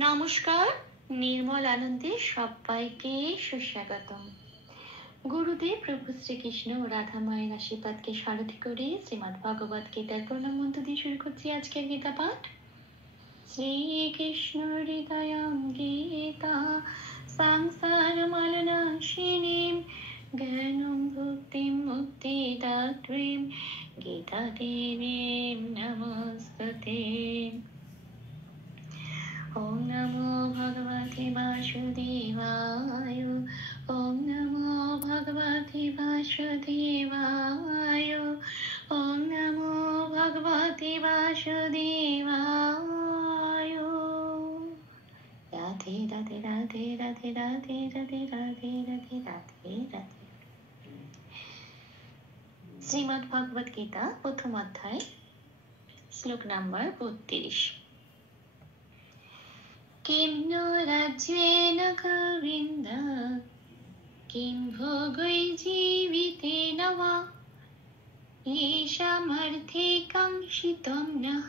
নমস্কার, নির্মল আনন্দে সবাইকে সুস্বাগতম। গুরুদেব প্রভু শ্রীকৃষ্ণ ও রাধা মায়ের আশীর্বাদকে সারথি করে শ্রীমদ্ ভগবত গীতার প্রণাম মন্ত্র দিয়ে শুরু করছি আজকের গীতা পাঠ। শ্রীকৃষ্ণ হৃদয়ং গীতা সংসার মালনাশিনীম জ্ঞানম ভক্তিম মুক্তিদাত্রীম গীতা দেবীম নমস্তুতে। ওম নমো ভগবতে বাসুদেবায়। ওম নমো ভগবতে বাসুদেবায়। ওম নমো ভগবতে বাসুদেবায়। রাধে রাধে রাধে রাধে রাধে রাধে রাধে রাধে রাধে রাধে। শ্রীমদ্ ভগবত গীতা প্রথম অধ্যায়, শ্লোক নাম্বার 32। কিম নো রাজ্যেন গোবিন্দ কিম ভোগৈ জীবিতেন वा येषामर्थे काङ्क्षितं नः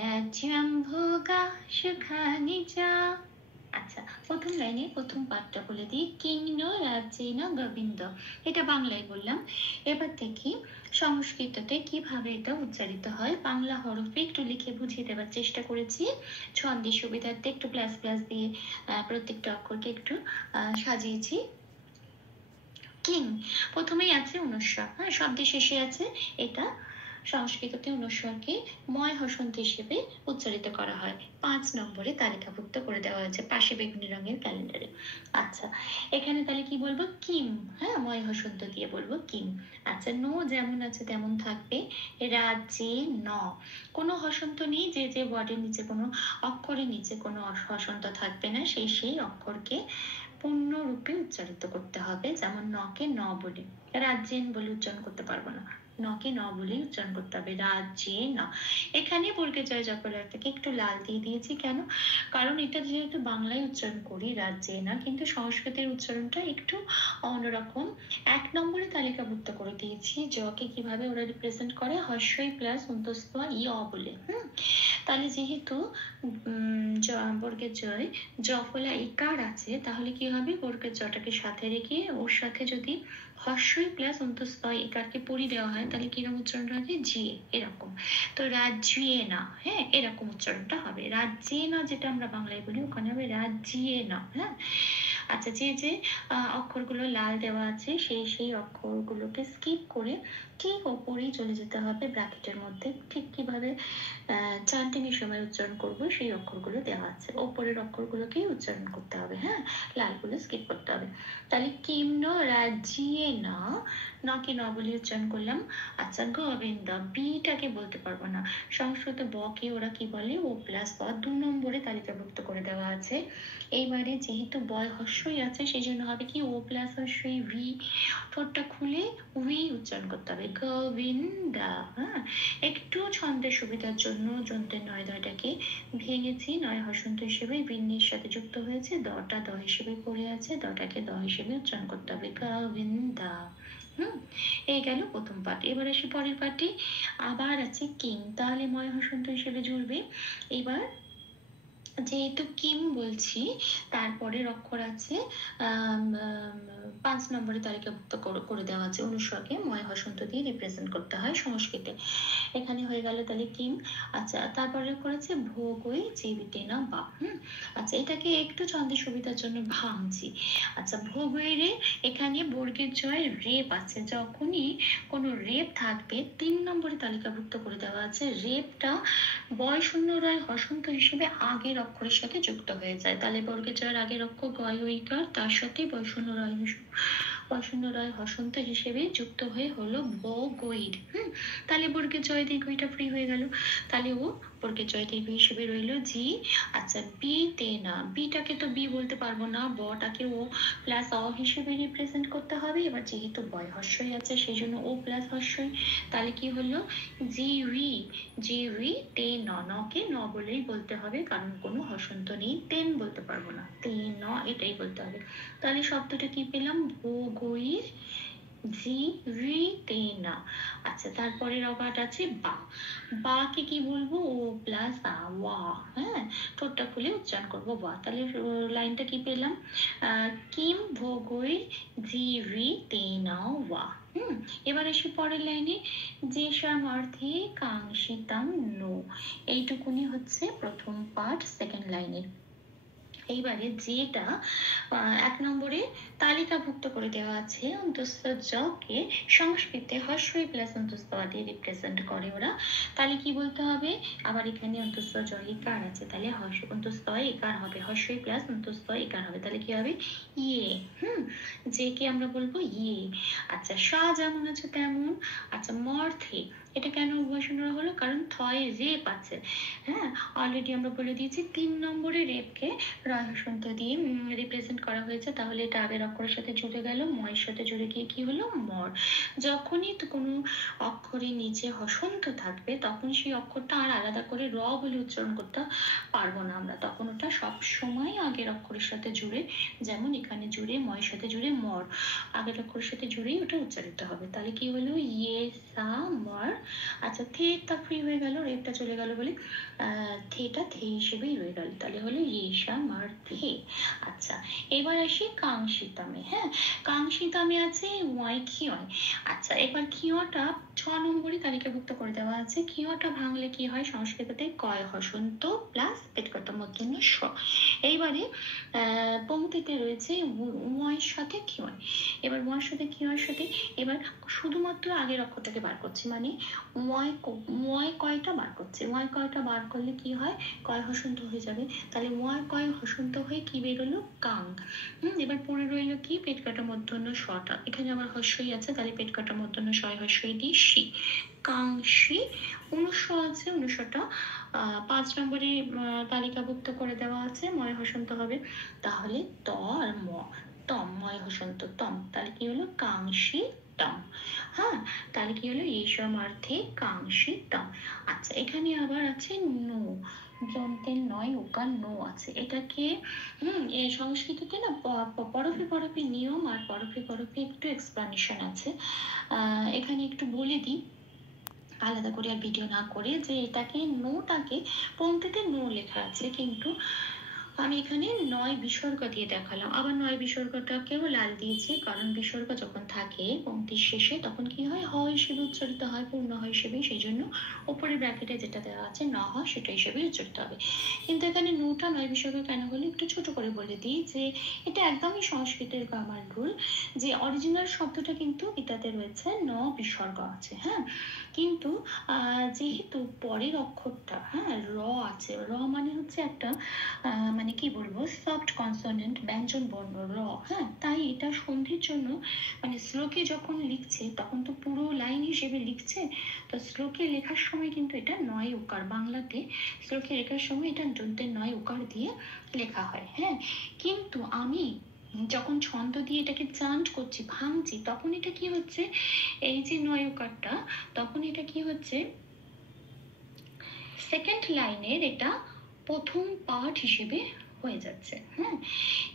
রাজ্যং ভোগা সুখানি চ। আচ্ছা, প্রথম লাইনে প্রথম পাঠটা বলে দিই। কিং নো রাজ্যেন গোবিন্দ, এটা বাংলায় বললাম। এবার দেখি সংস্কৃততে কিভাবে এটা উচ্চারিত হয়। বাংলা হরফে একটু লিখে বুঝিয়ে দেওয়ার চেষ্টা করেছি, ছন্দের সুবিধার্থে একটু প্লাস প্লাস দিয়ে প্রত্যেকটা অক্ষরকে একটু সাজিয়েছি। কিং প্রথমেই আছে অনুস্বার, শব্দের শেষে আছে। এটা সংস্কৃততে অনুস্বারকে ময় হসন্ত হিসেবে উচ্চারিত করা হয়। 5 নম্বরে তালিকাভুক্ত করে দেওয়া হয়েছে পাশে বেগুনি রঙের ক্যালেন্ডারে। আচ্ছা, এখানে তাহলে কি বলবো? কিম, ময় হসন্ত দিয়ে বলবো কিম। আচ্ছা, নো যেমন আছে তেমন থাকবে। রাজ্যে ন, কোনো হসন্ত নেই। যে যে ওয়ার্ডের নিচে কোনো অক্ষরের নিচে কোনো হসন্ত থাকবে না, সেই অক্ষরকে পূর্ণরূপে উচ্চারিত করতে হবে। যেমন নকে ন বলে, রাজ্যেন বলে উচ্চারণ করতে পারবো না, নকে ন বলে উচ্চারণ করতে হবে, রাজ্যে ন। এখানে বর্গে জয় জকরাটাকে একটু লাল দিয়ে দিয়েছি, কেন? কারণ এটা যেহেতু বাংলায় উচ্চারণ করি রাজ্যে না, কিন্তু সংস্কৃতের উচ্চারণটা একটু অন্যরকম। 1 নম্বরে তালিকাভুক্ত করে দিয়েছি জকে কিভাবে ওরা রিপ্রেজেন্ট করে, হর্ষই প্লাস অন্তস্থ ই অ বলে। তাহলে যেহেতু বর্গের জয় জফলা ইকার আছে, তাহলে কি হবে? বর্গের জটাকে সাথে রেখে ওর সাথে যদি হর্ষই প্লাস অন্তস্থ ইকারকে পরি দেওয়া হয়, তাহলে কিরকম উচ্চারণ হবে? জি, এরকম। তো রাজ্যে না, এরকম উচ্চারণটা হবে। রাজ্যে না যেটা আমরা বাংলায় বলি, ওখানে হবে রাজ্যে না। আচ্ছা, যে যে অক্ষরগুলো লাল দেওয়া আছে সেই অক্ষরগুলোকে স্কিপ করে ঠিক ওপরেই চলে যেতে হবে ব্র্যাকেটের মধ্যে। ঠিক কিভাবে চান্টিংয়ের সময় উচ্চারণ করব সেই অক্ষরগুলো দেওয়া আছে, ওপরের অক্ষরগুলোকেই উচ্চারণ করতে হবে। লালগুলো স্কিপ করতে হবে। তাহলে কিম্ন রাজ্যে না, নকে ন বলে উচ্চারণ করলাম। আচ্ছা, গোবিন্দ, বিটাকে বলতে পারবো না। সংস্কৃত বকে ওরা কি বলে? ও প্লাস ব। 2 নম্বরে তালিকাভুক্ত করে দেওয়া আছে। এইবারে যেহেতু বয় হর্ষই আছে, সেই জন্য হবে কি? ও প্লাস হর্ষই ভি, ঠোঁটটা খুলে উই উচ্চারণ করতে হবে, গোবিন্দা। একটু ছন্দের সুবিধার জন্য যন্ত্রের নয় দয়টাকে ভেঙেছি, নয় হসন্ত হিসেবে বিন্নির সাথে যুক্ত হয়েছে, দটা দ হিসেবে পড়ে আছে, দটাকে দ হিসেবে উচ্চারণ করতে হবে, গোবিন্দা। এই গেল প্রথম পাঠ। এবার আসি পরের পাঠে। আবার আছে কিং, তাহলে ময় হসন্ত হিসেবে জুড়বে। এবার যেহেতু কিম বলছি, তারপরের অক্ষর আছে 5 নম্বরে তালিকাভুক্ত করে দেওয়া আছে, অনুস্বরকে ময় হসন্ত দিয়ে রিপ্রেজেন্ট করতে হয় সংস্কৃতে। এখানে হয়ে গেল তাহলে কিম। আচ্ছা, তারপরে করেছে ভোগই জীবিতে না বা। আচ্ছা, এটাকে একটু ছন্দের সুবিধার জন্য ভাঙছি। আচ্ছা, ভোগইরে এখানে বর্গের জয় রেপ আছে। যখনই কোনো রেপ থাকবে 3 নম্বরে তালিকাভুক্ত করে দেওয়া আছে, রেপটা বয় শূন্য রয় হসন্ত হিসেবে আগের অক্ষরের সাথে যুক্ত হয়ে যায়। তাহলে বর্গের জয়ের আগের অক্ষর গয় ঐকার, তার সাথে বয় শূন্য রয় হসন্ত হিসেবে যুক্ত হয়ে হলো বগৈর। তাহলে বর্গের জয় দীর্ঘইটা ফ্রি হয়ে গেল। তাহলে ও বর্গের জয় দীর্ঘ হিসেবে রইল জি। আচ্ছা, বি তে না, বিটাকে তো বি বলতে পারবো না, বটাকে ও প্লাস অ হিসেবে রিপ্রেজেন্ট করতে হবে। এবার যেহেতু বয় হর্ষই আছে, সেই জন্য ও প্লাস হর্ষই। তাহলে কি হলো? জিউই তে ন, নকে ন বলেই বলতে হবে, কারণ কোনো হসন্ত নেই। তেন বলতে পারবো না, তে ন এটাই বলতে হবে। তাহলে শব্দটা কি পেলাম? ভোগইর তে না। আচ্ছা, তারপরে রবাট আছে বা। বাকে কি বলবো? ও প্লাস আ, ওয়া। ঠোঁটটা খুলে উচ্চারণ করবো বা। তাহলে লাইনটা কি পেলাম? কিম ভোগই জিভি তেনাও ওয়া। এবার আসি পরের লাইনে, যে সামার্থে কাঙ্ক্ষিতাম নো। এইটুকুনি হচ্ছে প্রথম পার্ট সেকেন্ড লাইনের। এইবারে যেটা 1 নম্বরে তালিকাভুক্ত করে দেওয়া আছে, অন্তঃস্থ জ-কে সংস্কৃতে হস্যই প্লাস অন্তঃস্থ আ দিয়ে রিপ্রেজেন্ট করে ওরা। তাহলে কি বলতে হবে? আবার এখানে অন্তঃস্থ জ ইকার আছে, তাহলে অন্তঃস্থ ইকার হবে, হস্যই প্লাস অন্তঃস্থ ইকার হবে, তাহলে কি হবে? ইয়ে। যে কে আমরা বলবো ইয়ে। আচ্ছা, সা যেমন আছে তেমন। আচ্ছা, মর্থে এটা কেন উদ্ভাসন হলো? কারণ থয় রেপ আছে। হ্যাঁ, অলরেডি আমরা বলে দিয়েছি 3 নম্বরে রেপকে রহস্যন্ত দিয়ে রিপ্রেজেন্ট করা হয়েছে, তাহলে এটা আবের অক্ষরের সাথে জুড়ে গেল, ময়ের সাথে জুড়ে গিয়ে কি হলো? মর। যখনই তো কোনো অক্ষরের নিচে হসন্ত থাকবে, তখন সেই অক্ষরটা আর আলাদা করে র বলে উচ্চারণ করতে পারবো না আমরা, তখন ওটা সব সময় আগের অক্ষরের সাথে জুড়ে, যেমন এখানে জুড়ে ময়ের সাথে জুড়ে মর, আগের অক্ষরের সাথে জুড়েই ওটা উচ্চারিত হবে। তাহলে কি হলো? ইয়ে সা মর। আচ্ছা, থেটা ফ্রি হয়ে গেল, রেপটা চলে গেল বলে থেটা থে হিসেবেই রয়ে গেল, তাহলে হলো ইয়েশা মার থে। আচ্ছা, এবার আসি কাঙ্ক্ষিতামে। হ্যাঁ, কাঙ্ক্ষিতামে আছে ওয়াই খিয়য়। আচ্ছা, এবার খিয়টা 6 নম্বরে তালিকাভুক্ত করে দেওয়া আছে। খিয়টা ভাঙলে কি হয়? সংস্কৃততে কয় হসন্ত প্লাস পেটকটা মধ্যন্য স। এইবারে পংক্তিতে রয়েছে ওয়াইয়ের সাথে খিয়য়। এবার ওয়াইয়ের সাথে খিয়য়ের সাথে এবার শুধুমাত্র আগের অক্ষরটাকে বার করছি, মানে ওয়াই কয়টা বার করছে, ওয়াই কয়টা বার করলে কি হয়? কয় হসন্ত হয়ে যাবে। তাহলে ওয়াই কয় হসন্ত হয়ে কি বেরোলো? কাং। এবার পড়ে রইল কি? পেট কাটা মধ্যন্য শটা। এখানে আমার হস্যই আছে, তাহলে পেট কাটা মধ্যন্য শয় হস্যই দি শি। কাংশি। অনুস্ব আছে, অনুস্বটা 5 নম্বরে তালিকাভুক্ত করে দেওয়া আছে, ময় হসন্ত হবে, তাহলে ত আর ম, তম, ময় হসন্ত তম, তাহলে কি হলো? কাংশি তম। হ্যাঁ, তাহলে কি হলো? এই সমার্থে কাঙ্ক্ষিতম। আচ্ছা, এখানে আবার আছে নো, যন্ত্রের নয় ওকার নো আছে। এটাকে এই সংস্কৃততে না পরফে পরফে নিয়ম আর পরফে পরফে একটু এক্সপ্লানেশন আছে। এখানে একটু বলে দিই আলাদা করে আর ভিডিও না করে, যে এটাকে নোটাকে পংক্তিতে নো লেখা আছে, কিন্তু আমি এখানে 9 বিসর্গ দিয়ে দেখালাম। আবার 9 বিসর্গটাকেও লাল দিয়েছি, কারণ বিসর্গ যখন থাকে পংক্তির শেষে তখন কি হয়? হ হিসেবে উচ্চারিত হয়, পূর্ণ হয় হিসেবে, সেই জন্য উপরে ব্র্যাকেটে যেটা দেওয়া আছে ন হ, সেটা হিসেবে উচ্চারিত হবে। কিন্তু এখানে নোটা 9 বিসর্গ কেন হলো একটু ছোট করে বলে দিই, যে এটা একদমই সংস্কৃতের গ্রামার রুল, যে অরিজিনাল শব্দটা কিন্তু এটাতে রয়েছে ন বিসর্গ আছে। হ্যাঁ, কিন্তু যেহেতু পরের অক্ষরটা র আছে, র মানে হচ্ছে একটা মানে কি বলবো, সফট কনসোনেন্ট, ব্যঞ্জন বর্ণ র। হ্যাঁ, তাই এটা সন্ধির জন্য, মানে শ্লোকে যখন লিখছে তখন তো পুরো লাইন হিসেবে লিখছে, তো শ্লোকে লেখার সময় কিন্তু এটা নয় উকার, বাংলাতে শ্লোকে লেখার সময় এটা দন্তের নয় উকার দিয়ে লেখা হয়। হ্যাঁ, কিন্তু আমি যখন ছন্দ দিয়ে এটাকে চান্ট করছি, ভাঙছি, তখন এটা কি হচ্ছে? এই যে নয় উকারটা, তখন এটা কি হচ্ছে? সেকেন্ড লাইনের এটা প্রথম পার্ট হিসেবে হয়ে যাচ্ছে। হ্যাঁ,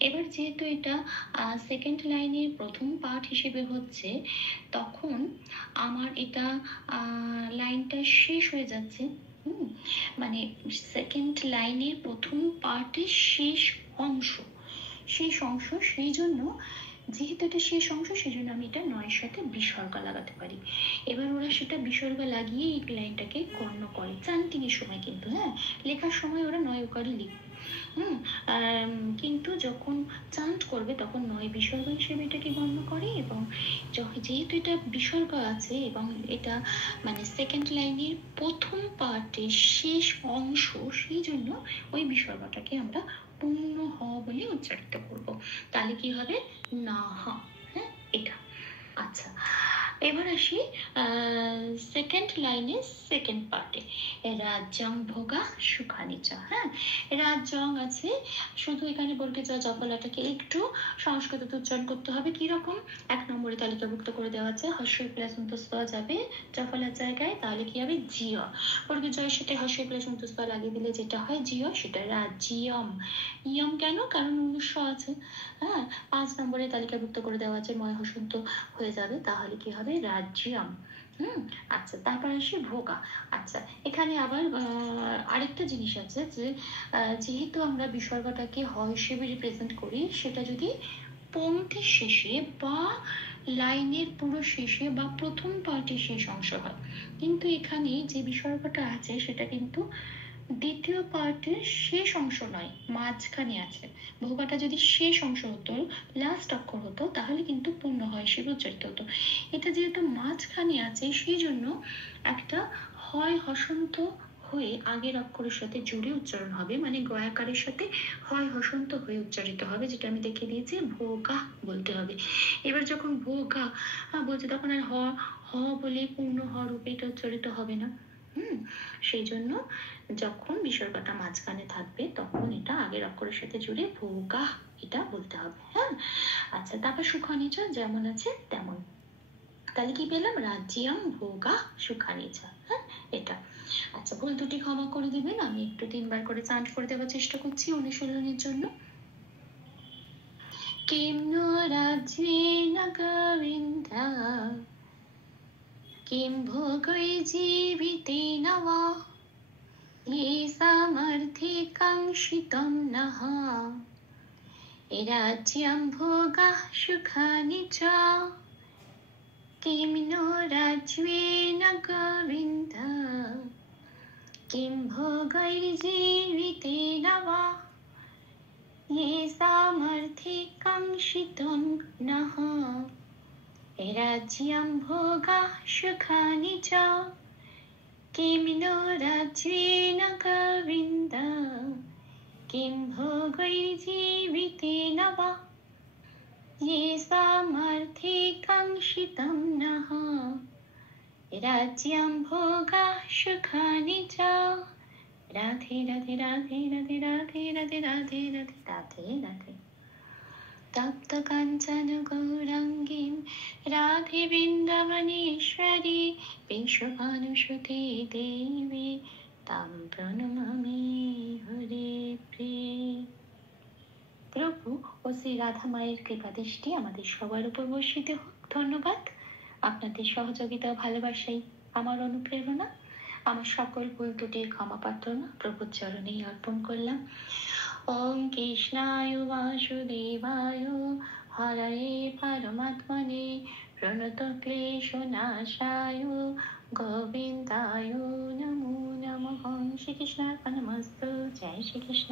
এবার যেহেতু এটা সেকেন্ড লাইনের প্রথম পার্ট হিসেবে হচ্ছে, তখন আমার এটা লাইনটা শেষ হয়ে যাচ্ছে। মানে সেকেন্ড লাইনের প্রথম পার্টের শেষ অংশ, শেষ অংশ, সেই জন্য যেহেতু এটা শেষ অংশ, সেই জন্য আমি এটা নয়ের সাথে বিসর্গ লাগাতে পারি। এবার ওরা সেটা বিসর্গ লাগিয়ে এই লাইনটাকে গণ্য করে চান্টিং এর সময়, কিন্তু হ্যাঁ, লেখার সময় ওরা নয় উকারই লিখবে। কিন্তু যখন চান্ট করবে তখন নয় বিসর্গ হিসেবে এটাকে গণ্য করে, এবং যেহেতু এটা বিসর্গ আছে এবং এটা মানে সেকেন্ড লাইনের প্রথম পার্টের শেষ অংশ, সেই জন্য ওই বিসর্গটাকে আমরা পূর্ণ হ বলে উচ্চারিত করব। তাহলে কি হবে? না হ। হ্যাঁ, এটা। আচ্ছা, এবার আসি সেকেন্ড লাইনে সেকেন্ড পার্টে, রাজ্যং ভোগা সুখানিচা। হ্যাঁ, রাজ্যং আছে, শুধু এখানে বলতে যা জফলাটাকে একটু সংস্কৃত উচ্চারণ করতে হবে। কিরকম? 1 নম্বরে তালিকাভুক্ত করে দেওয়া আছে, হস্যই প্লাস অন্তঃস্থ যাবে জফলার জায়গায়, তাহলে কি হবে? জিয়। বর্গ জয়ের সাথে হস্যই প্লাস অন্তঃস্থ লাগিয়ে দিলে যেটা হয় জিয়, সেটা রাজ্যম। ইয়ম কেন? কারণ অনুস্ব আছে। হ্যাঁ, 5 নম্বরে তালিকাভুক্ত করে দেওয়া আছে, ময় হসন্ত হয়ে যাবে, তাহলে কি হবে? রাজ্যম। হুম। আচ্ছা, তারপর আসি ভোগা। আচ্ছা, এখানে আবার আরেকটা জিনিস আছে যে যেহেতু আমরা বিসর্গটাকে হ হিসেবে রিপ্রেজেন্ট করি, সেটা যদি পংক্তির শেষে বা লাইনের পুরো শেষে বা প্রথম পার্টের শেষ অংশ হয়, কিন্তু এখানে যে বিসর্গটা আছে সেটা কিন্তু দ্বিতীয় পার্টের শেষ অংশ নয়, মাঝখানে আছে। ভোগাটা যদি শেষ অংশ হতো, লাস্ট অক্ষর হতো, তাহলে কিন্তু পূর্ণ হয় হিসেবে উচ্চারিত হতো। এটা যেহেতু মাঝখানে আছে, সেই জন্য একটা হয় হসন্ত হয়ে আগের অক্ষরের সাথে জুড়ে উচ্চারণ হবে, মানে গয়াকারের সাথে হয় হসন্ত হয়ে উচ্চারিত হবে, যেটা আমি দেখে দিয়েছি, ভোগা বলতে হবে। এবার যখন ভোগা বলছে, তখন আর হ বলে পূর্ণ হ রূপে এটা উচ্চারিত হবে না। সেই জন্য যখন বিসর্গটা মাঝখানে থাকবে, তখন এটা আগের অক্ষরের সাথে জুড়ে ভোগা এটা বলতে হবে। হ্যাঁ। আচ্ছা, তারপর সুখানিচ যেমন আছে তেমন। তাহলে কি পেলাম? রাজ্যিয়াম ভোগা সুখানিচ। হ্যাঁ, এটা। আচ্ছা, ভুল দুটি ক্ষমা করে দিবেন, আমি একটু 3বার করে চান্ট করে দেওয়ার চেষ্টা করছি অনুশীলনের জন্য। কিম নো রাজ্যেন গোবিন্দা, কিম ভোগৈ জীবিতেন वा, ये सामर्थ्यकाङ्क्षितं नः, राज्यं भोगः सुखानि च, किं नो राज्येन गोविन्द, किं भोगैर्जीवितेन वा, ये सामर्थ्यकाङ्क्षितं नः, राज्यं भोगः सुखानि च, किं नो राज्येन गोविन्द, किं भोगैर्जीवितेन वा, ये सामर्थ्यकाङ्क्षितं नः, राज्यं भोगः सुखानि च। राधे राधे राधे राधे राधे राधे राधे राधे राधे राधे। तप्त काञ्चन गौराङ्गीं राधे वृन्दावनेश्वरी, विश्वभानुसुते देवी, तां प्रणमामि हरे प्रिये। প্রভু ও শ্রী রাধা মায়ের কৃপা দৃষ্টি আমাদের সবার উপর বর্ষিত হোক। ধন্যবাদ। আপনাদের সহযোগিতা ও ভালোবাসাই আমার অনুপ্রেরণা। আমার সকল ভুল ত্রুটির ক্ষমা প্রার্থনা প্রভুর চরণেই অর্পণ করলাম। ওম কৃষ্ণায় বাসুদেবায় হরয়ে পরমাত্মনে প্রণত ক্লেশনাশায় গোবিন্দায় নমো নমঃ। শ্রীকৃষ্ণার্পণমস্তু। জয় শ্রীকৃষ্ণ।